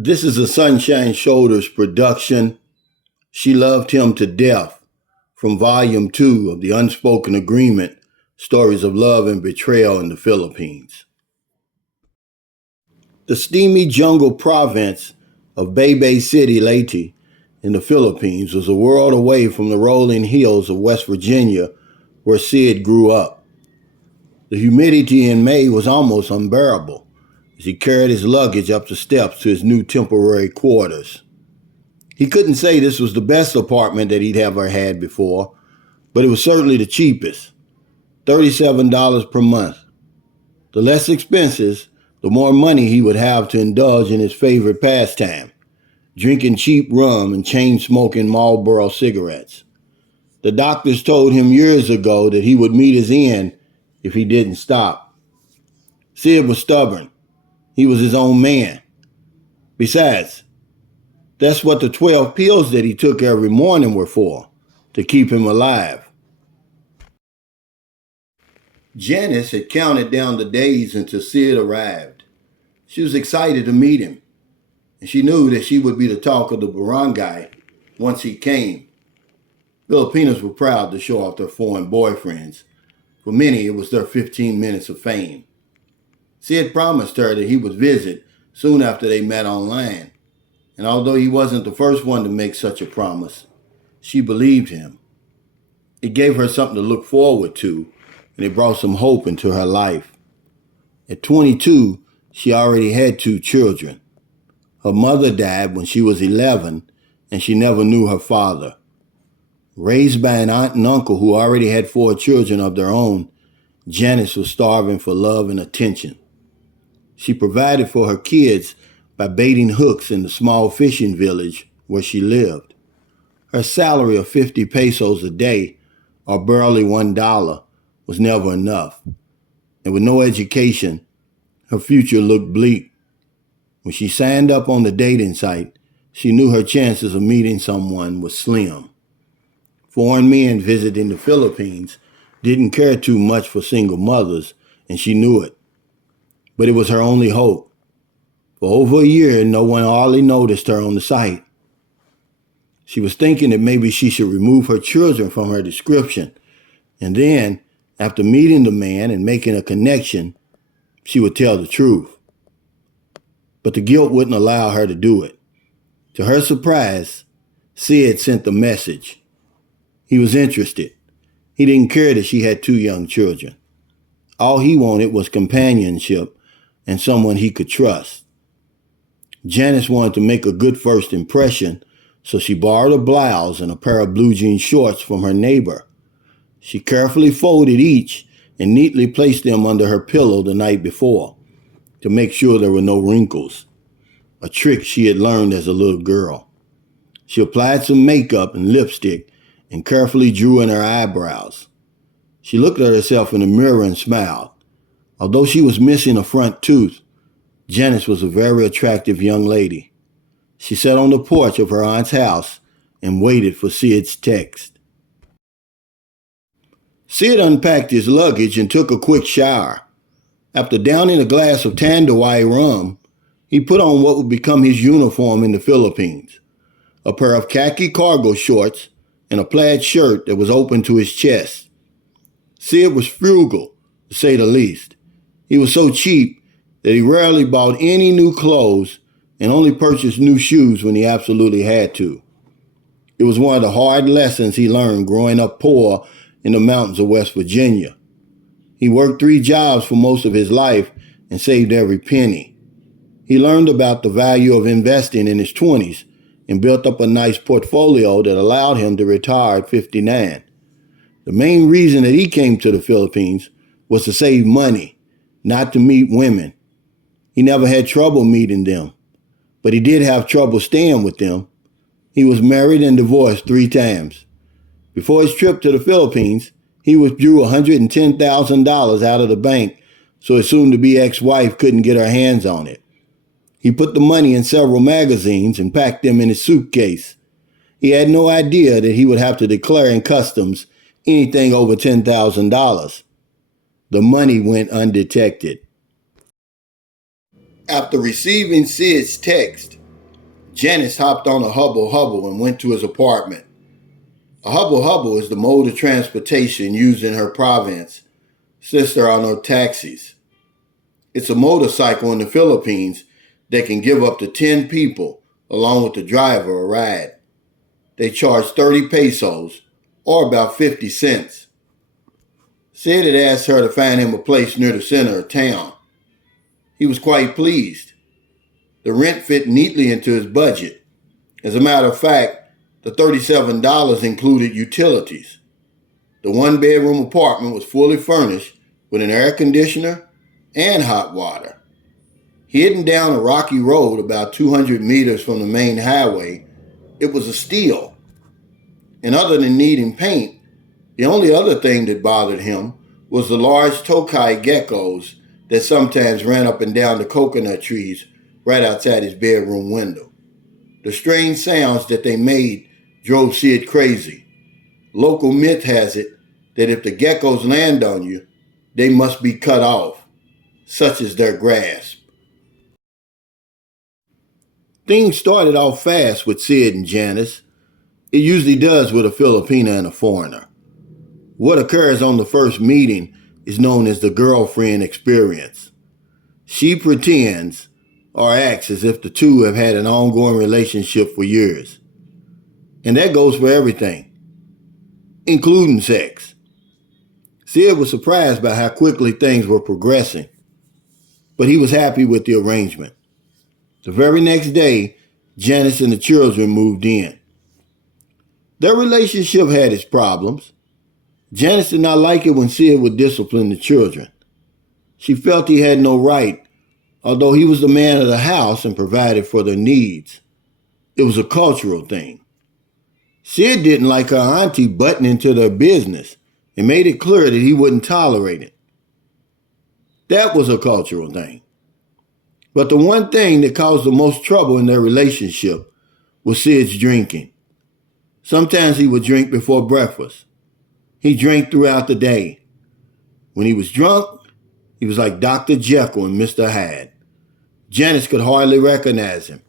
This is a Sunshine Shoulders production. She Loved Him to Death from Volume 2 of the Unspoken Agreement, Stories of Love and Betrayal in the Philippines. The steamy jungle province of Baybay City, Leyte, in the Philippines was a world away from the rolling hills of West Virginia where Sid grew up. The humidity in May was almost unbearable as he carried his luggage up the steps to his new temporary quarters. He couldn't say this was the best apartment that he'd ever had before, but it was certainly the cheapest, $37 per month. The less expenses, the more money he would have to indulge in his favorite pastime, drinking cheap rum and chain-smoking Marlboro cigarettes. The doctors told him years ago that he would meet his end if he didn't stop. Sid was stubborn. He was his own man. Besides, that's what the 12 pills that he took every morning were for, to keep him alive. Janice had counted down the days until Sid arrived. She was excited to meet him, and she knew that she would be the talk of the barangay once he came. Filipinos were proud to show off their foreign boyfriends. For many, it was their 15 minutes of fame. Sid promised her that he would visit soon after they met online, and although he wasn't the first one to make such a promise, she believed him. It gave her something to look forward to, and it brought some hope into her life. At 22, she already had 2 children. Her mother died when she was 11, and she never knew her father. Raised by an aunt and uncle who already had 4 children of their own, Janice was starving for love and attention. She provided for her kids by baiting hooks in the small fishing village where she lived. Her salary of 50 pesos a day, or barely $1, was never enough. And with no education, her future looked bleak. When she signed up on the dating site, she knew her chances of meeting someone was slim. Foreign men visiting the Philippines didn't care too much for single mothers, and she knew it. But it was her only hope. For over a year, no one hardly noticed her on the site. She was thinking that maybe she should remove her children from her description, and then, after meeting the man and making a connection, she would tell the truth. But the guilt wouldn't allow her to do it. To her surprise, Sid sent the message. He was interested. He didn't care that she had 2 young children. All he wanted was companionship and someone he could trust. Janice wanted to make a good first impression, so she borrowed a blouse and a pair of blue jean shorts from her neighbor. She carefully folded each and neatly placed them under her pillow the night before to make sure there were no wrinkles, a trick she had learned as a little girl. She applied some makeup and lipstick and carefully drew in her eyebrows. She looked at herself in the mirror and smiled. Although she was missing a front tooth, Janice was a very attractive young lady. She sat on the porch of her aunt's house and waited for Sid's text. Sid unpacked his luggage and took a quick shower. After downing a glass of Tanduay rum, he put on what would become his uniform in the Philippines, a pair of khaki cargo shorts and a plaid shirt that was open to his chest. Sid was frugal, to say the least. He was so cheap that he rarely bought any new clothes and only purchased new shoes when he absolutely had to. It was one of the hard lessons he learned growing up poor in the mountains of West Virginia. He worked 3 jobs for most of his life and saved every penny. He learned about the value of investing in his 20s and built up a nice portfolio that allowed him to retire at 59. The main reason that he came to the Philippines was to save money, not to meet women. He never had trouble meeting them, but he did have trouble staying with them. He was married and divorced 3 times. Before his trip to the Philippines, he withdrew $110,000 out of the bank so his soon-to-be ex-wife couldn't get her hands on it. He put the money in several magazines and packed them in his suitcase. He had no idea that he would have to declare in customs anything over $10,000. The money went undetected. After receiving Sid's text, Janice hopped on a hubble hubble and went to his apartment. A hubble hubble is the mode of transportation used in her province since there are no taxis. It's a motorcycle in the Philippines that can give up to 10 people along with the driver a ride. They charge 30 pesos, or about 50 cents. Sid had asked her to find him a place near the center of town. He was quite pleased. The rent fit neatly into his budget. As a matter of fact, the $37 included utilities. The one-bedroom apartment was fully furnished with an air conditioner and hot water. Hidden down a rocky road about 200 meters from the main highway, it was a steal. And other than needing paint, the only other thing that bothered him was the large tokai geckos that sometimes ran up and down the coconut trees right outside his bedroom window. The strange sounds that they made drove Sid crazy. Local myth has it that if the geckos land on you, they must be cut off, such as their grasp. Things started off fast with Sid and Janice. It usually does with a Filipina and a foreigner. What occurs on the first meeting is known as the girlfriend experience. She pretends or acts as if the two have had an ongoing relationship for years. And that goes for everything, including sex. Sid was surprised by how quickly things were progressing, but he was happy with the arrangement. The very next day, Janice and the children moved in. Their relationship had its problems. Janice did not like it when Sid would discipline the children. She felt he had no right, although he was the man of the house and provided for their needs. It was a cultural thing. Sid didn't like her auntie butting into their business and made it clear that he wouldn't tolerate it. That was a cultural thing. But the one thing that caused the most trouble in their relationship was Sid's drinking. Sometimes he would drink before breakfast. He drank throughout the day. When he was drunk, he was like Dr. Jekyll and Mr. Hyde. Janice could hardly recognize him.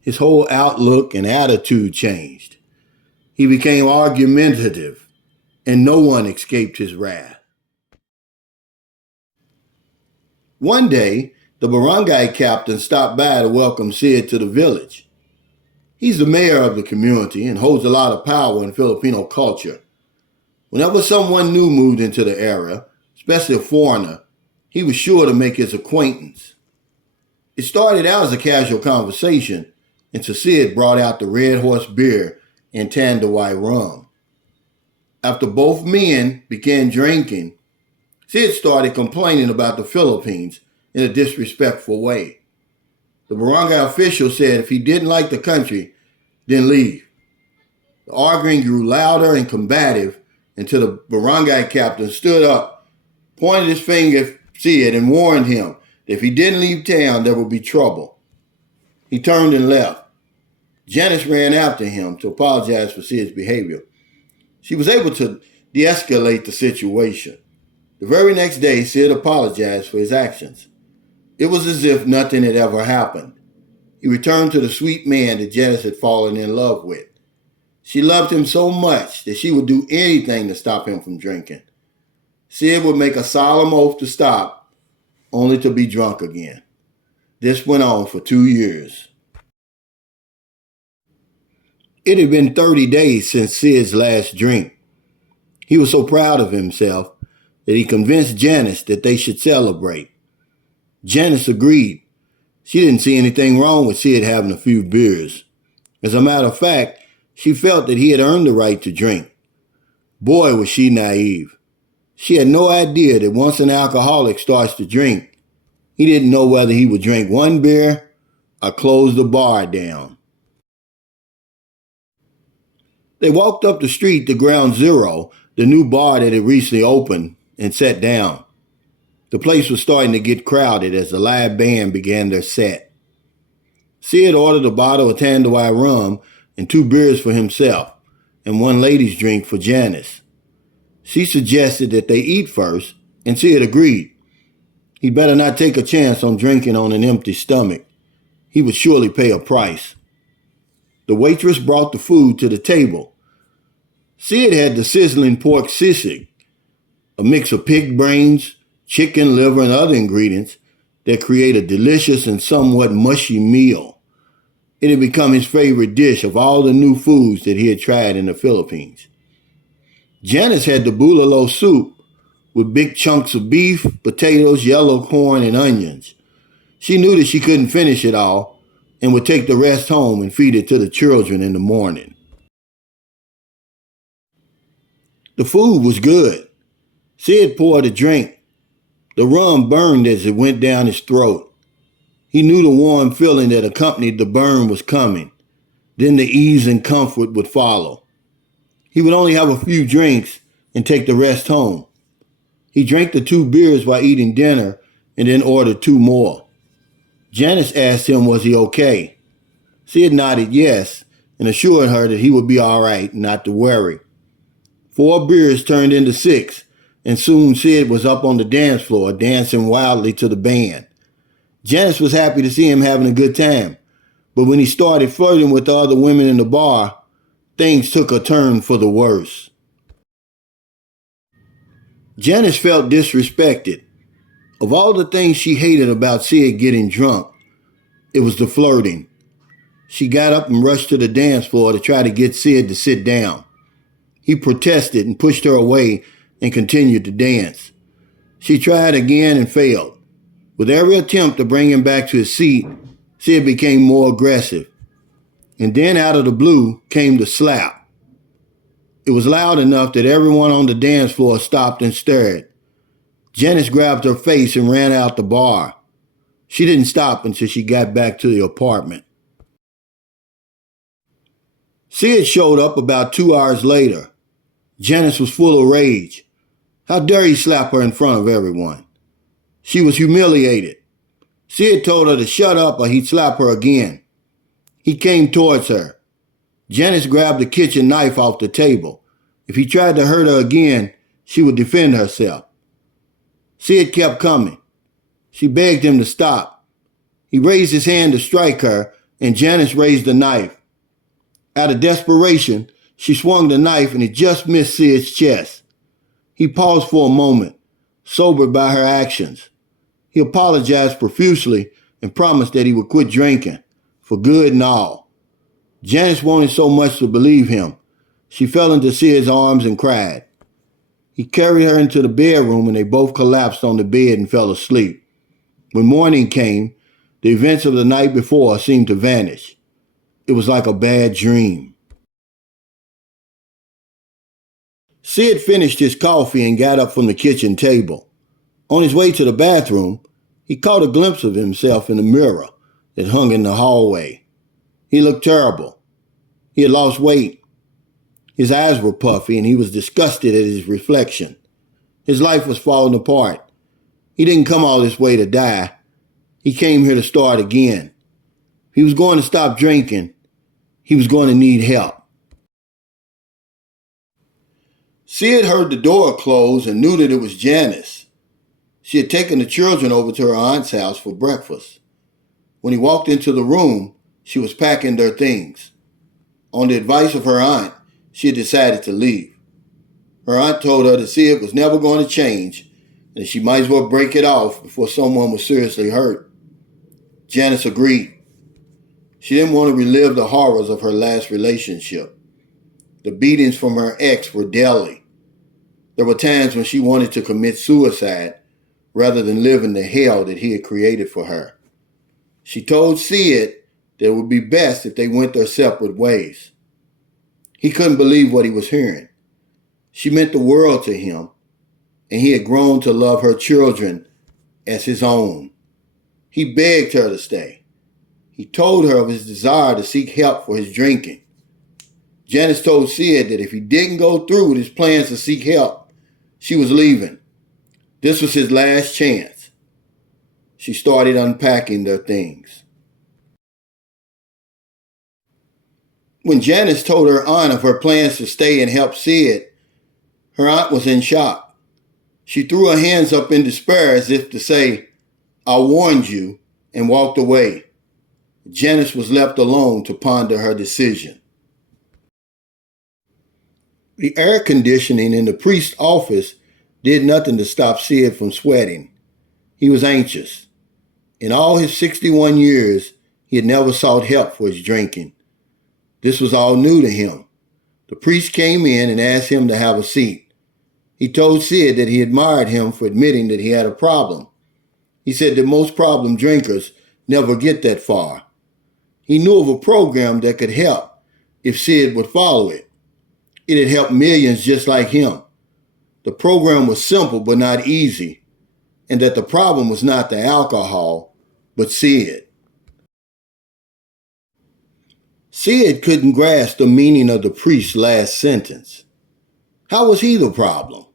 His whole outlook and attitude changed. He became argumentative, and no one escaped his wrath. One day, the barangay captain stopped by to welcome Sid to the village. He's the mayor of the community and holds a lot of power in Filipino culture. Whenever someone new moved into the area, especially a foreigner, he was sure to make his acquaintance. It started out as a casual conversation until Sid brought out the Red Horse beer and Tanduay rum. After both men began drinking, Sid started complaining about the Philippines in a disrespectful way. The barangay official said if he didn't like the country, then leave. The arguing grew louder and combative until the barangay captain stood up, pointed his finger at Sid, and warned him that if he didn't leave town, there would be trouble. He turned and left. Janice ran after him to apologize for Sid's behavior. She was able to de-escalate the situation. The very next day, Sid apologized for his actions. It was as if nothing had ever happened. He returned to the sweet man that Janice had fallen in love with. She loved him so much that she would do anything to stop him from drinking. Sid would make a solemn oath to stop, only to be drunk again. This went on for 2 years. It had been 30 days since Sid's last drink. He was so proud of himself that he convinced Janice that they should celebrate. Janice agreed. She didn't see anything wrong with Sid having a few beers. As a matter of fact, she felt that he had earned the right to drink. Boy, was she naive. She had no idea that once an alcoholic starts to drink, he didn't know whether he would drink one beer or close the bar down. They walked up the street to Ground Zero, the new bar that had recently opened, and sat down. The place was starting to get crowded as the live band began their set. Sid ordered a bottle of Tanduay rum and 2 beers for himself, and 1 ladies' drink for Janice. She suggested that they eat first, and Sid agreed. He'd better not take a chance on drinking on an empty stomach. He would surely pay a price. The waitress brought the food to the table. Sid had the sizzling pork sisig, a mix of pig brains, chicken liver, and other ingredients that create a delicious and somewhat mushy meal. It had become his favorite dish of all the new foods that he had tried in the Philippines. Janice had the bulalo soup with big chunks of beef, potatoes, yellow corn, and onions. She knew that she couldn't finish it all and would take the rest home and feed it to the children in the morning. The food was good. Sid poured a drink. The rum burned as it went down his throat. He knew the warm feeling that accompanied the burn was coming. Then the ease and comfort would follow. He would only have a few drinks and take the rest home. He drank the 2 beers while eating dinner and then ordered 2 more. Janice asked him was he okay. Sid nodded yes and assured her that he would be all right and not to worry. 4 beers turned into 6, and soon Sid was up on the dance floor dancing wildly to the band. Janice was happy to see him having a good time, but when he started flirting with the other women in the bar, things took a turn for the worse. Janice felt disrespected. Of all the things she hated about Sid getting drunk, it was the flirting. She got up and rushed to the dance floor to try to get Sid to sit down. He protested and pushed her away and continued to dance. She tried again and failed. With every attempt to bring him back to his seat, Sid became more aggressive. And then out of the blue came the slap. It was loud enough that everyone on the dance floor stopped and stared. Janice grabbed her face and ran out the bar. She didn't stop until she got back to the apartment. Sid showed up about 2 hours later. Janice was full of rage. How dare he slap her in front of everyone? She was humiliated. Sid told her to shut up or he'd slap her again. He came towards her. Janice grabbed the kitchen knife off the table. If he tried to hurt her again, she would defend herself. Sid kept coming. She begged him to stop. He raised his hand to strike her, and Janice raised the knife. Out of desperation, she swung the knife and it just missed Sid's chest. He paused for a moment, sobered by her actions. He apologized profusely and promised that he would quit drinking, for good and all. Janice wanted so much to believe him. She fell into Sid's arms and cried. He carried her into the bedroom and they both collapsed on the bed and fell asleep. When morning came, the events of the night before seemed to vanish. It was like a bad dream. Sid finished his coffee and got up from the kitchen table. On his way to the bathroom, he caught a glimpse of himself in the mirror that hung in the hallway. He looked terrible. He had lost weight. His eyes were puffy and he was disgusted at his reflection. His life was falling apart. He didn't come all this way to die. He came here to start again. He was going to stop drinking. He was going to need help. Sid heard the door close and knew that it was Janice. She had taken the children over to her aunt's house for breakfast. When he walked into the room, she was packing their things. On the advice of her aunt, she had decided to leave. Her aunt told her that Sid was never going to change and she might as well break it off before someone was seriously hurt. Janice agreed. She didn't want to relive the horrors of her last relationship. The beatings from her ex were deadly. There were times when she wanted to commit suicide rather than live in the hell that he had created for her. She told Sid that it would be best if they went their separate ways. He couldn't believe what he was hearing. She meant the world to him, and he had grown to love her children as his own. He begged her to stay. He told her of his desire to seek help for his drinking. Janice told Sid that if he didn't go through with his plans to seek help, she was leaving. This was his last chance. She started unpacking their things. When Janice told her aunt of her plans to stay and help Sid, her aunt was in shock. She threw her hands up in despair as if to say, "I warned you," and walked away. Janice was left alone to ponder her decision. The air conditioning in the priest's office did nothing to stop Sid from sweating. He was anxious. In all his 61 years, he had never sought help for his drinking. This was all new to him. The priest came in and asked him to have a seat. He told Sid that he admired him for admitting that he had a problem. He said that most problem drinkers never get that far. He knew of a program that could help if Sid would follow it. It had helped millions just like him. The program was simple but not easy, and that the problem was not the alcohol, but Sid. Sid couldn't grasp the meaning of the priest's last sentence. How was he the problem?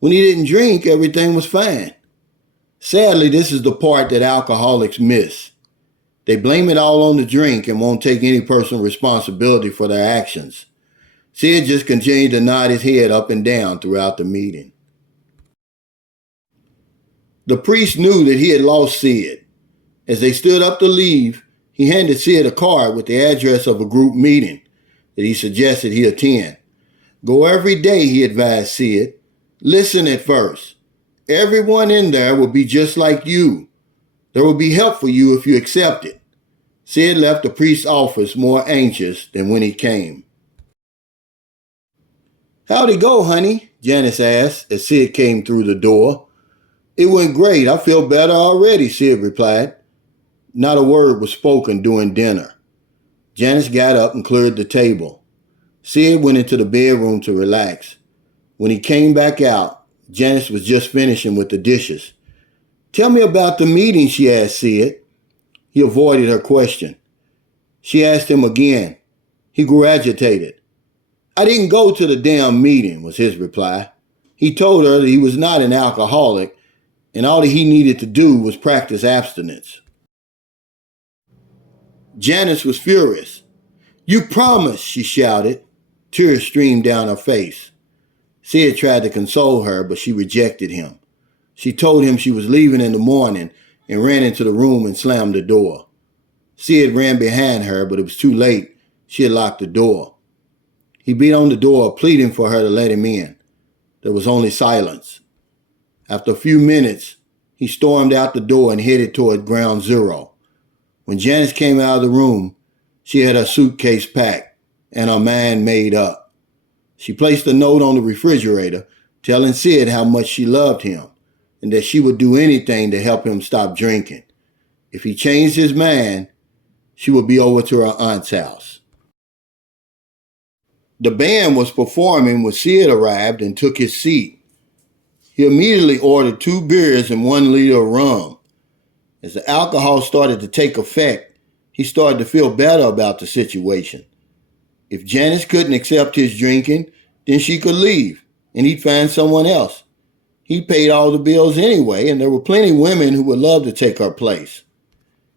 When he didn't drink, everything was fine. Sadly, this is the part that alcoholics miss. They blame it all on the drink and won't take any personal responsibility for their actions. Sid just continued to nod his head up and down throughout the meeting. The priest knew that he had lost Sid. As they stood up to leave, he handed Sid a card with the address of a group meeting that he suggested he attend. Go every day, he advised Sid. Listen at first. Everyone in there will be just like you. There will be help for you if you accept it. Sid left the priest's office more anxious than when he came. How'd it go, honey? Janice asked as Sid came through the door. It went great. I feel better already, Sid replied. Not a word was spoken during dinner. Janice got up and cleared the table. Sid went into the bedroom to relax. When he came back out, Janice was just finishing with the dishes. Tell me about the meeting, she asked Sid. He avoided her question. She asked him again. He grew agitated. I didn't go to the damn meeting, was his reply. He told her that he was not an alcoholic and all that he needed to do was practice abstinence. Janice was furious. You promised, she shouted. Tears streamed down her face. Sid tried to console her, but she rejected him. She told him she was leaving in the morning and ran into the room and slammed the door. Sid ran behind her, but it was too late. She had locked the door. He beat on the door, pleading for her to let him in. There was only silence. After a few minutes, he stormed out the door and headed toward ground zero. When Janice came out of the room, she had her suitcase packed and her mind made up. She placed a note on the refrigerator telling Sid how much she loved him and that she would do anything to help him stop drinking. If he changed his mind, she would be over to her aunt's house. The band was performing when Sid arrived and took his seat. He immediately ordered 2 beers and 1 liter of rum. As the alcohol started to take effect, he started to feel better about the situation. If Janice couldn't accept his drinking, then she could leave and he'd find someone else. He paid all the bills anyway, and there were plenty of women who would love to take her place.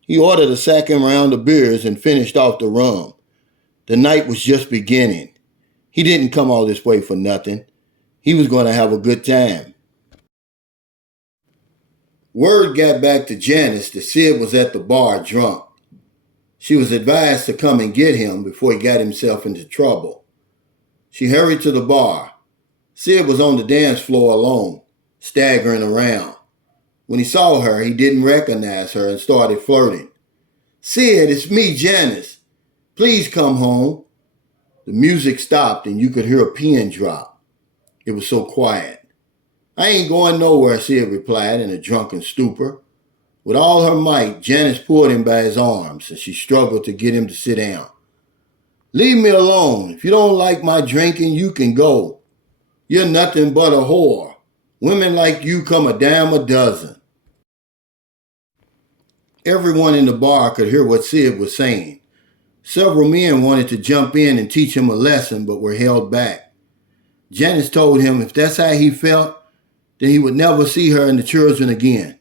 He ordered a second round of beers and finished off the rum. The night was just beginning. He didn't come all this way for nothing. He was going to have a good time. Word got back to Janice that Sid was at the bar drunk. She was advised to come and get him before he got himself into trouble. She hurried to the bar. Sid was on the dance floor alone, staggering around. When he saw her, he didn't recognize her and started flirting. Sid, it's me, Janice. Please come home. The music stopped and you could hear a pin drop. It was so quiet. I ain't going nowhere, Sid replied in a drunken stupor. With all her might, Janice pulled him by his arms and she struggled to get him to sit down. Leave me alone. If you don't like my drinking, you can go. You're nothing but a whore. Women like you come a dime a dozen. Everyone in the bar could hear what Sid was saying. Several men wanted to jump in and teach him a lesson, but were held back. Janice told him if that's how he felt, then he would never see her and the children again.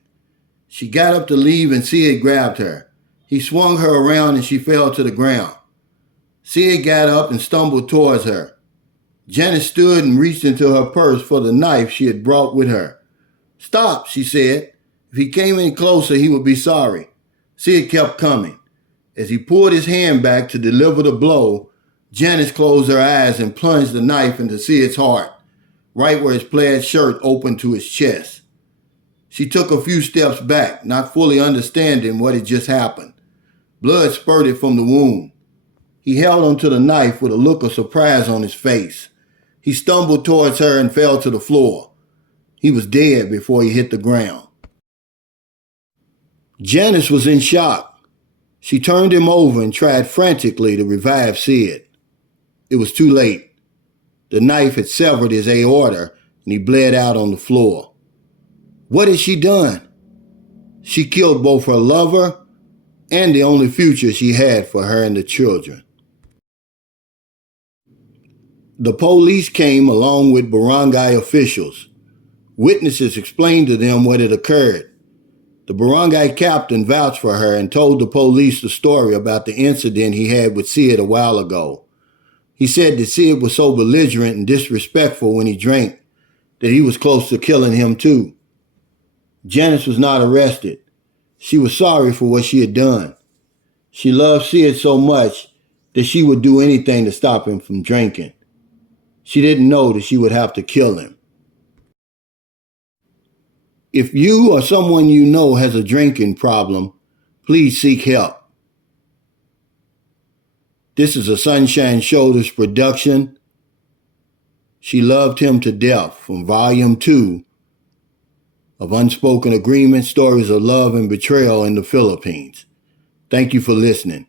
She got up to leave and Sid grabbed her. He swung her around and she fell to the ground. Sid got up and stumbled towards her. Janice stood and reached into her purse for the knife she had brought with her. Stop, she said. If he came any closer, he would be sorry. Sid kept coming. As he pulled his hand back to deliver the blow, Janice closed her eyes and plunged the knife into Sid's heart, right where his plaid shirt opened to his chest. She took a few steps back, not fully understanding what had just happened. Blood spurted from the wound. He held onto the knife with a look of surprise on his face. He stumbled towards her and fell to the floor. He was dead before he hit the ground. Janice was in shock. She turned him over and tried frantically to revive Sid. It was too late. The knife had severed his aorta and he bled out on the floor. What had she done? She killed both her lover and the only future she had for her and the children. The police came along with barangay officials. Witnesses explained to them what had occurred. The barangay captain vouched for her and told the police the story about the incident he had with Sid a while ago. He said that Sid was so belligerent and disrespectful when he drank that he was close to killing him too. Janice was not arrested. She was sorry for what she had done. She loved Sid so much that she would do anything to stop him from drinking. She didn't know that she would have to kill him. If you or someone you know has a drinking problem, please seek help. This is a Sunshine Shoulders production. She Loved Him to Death from Volume 2 of Unspoken Agreement, Stories of Love and Betrayal in the Philippines. Thank you for listening.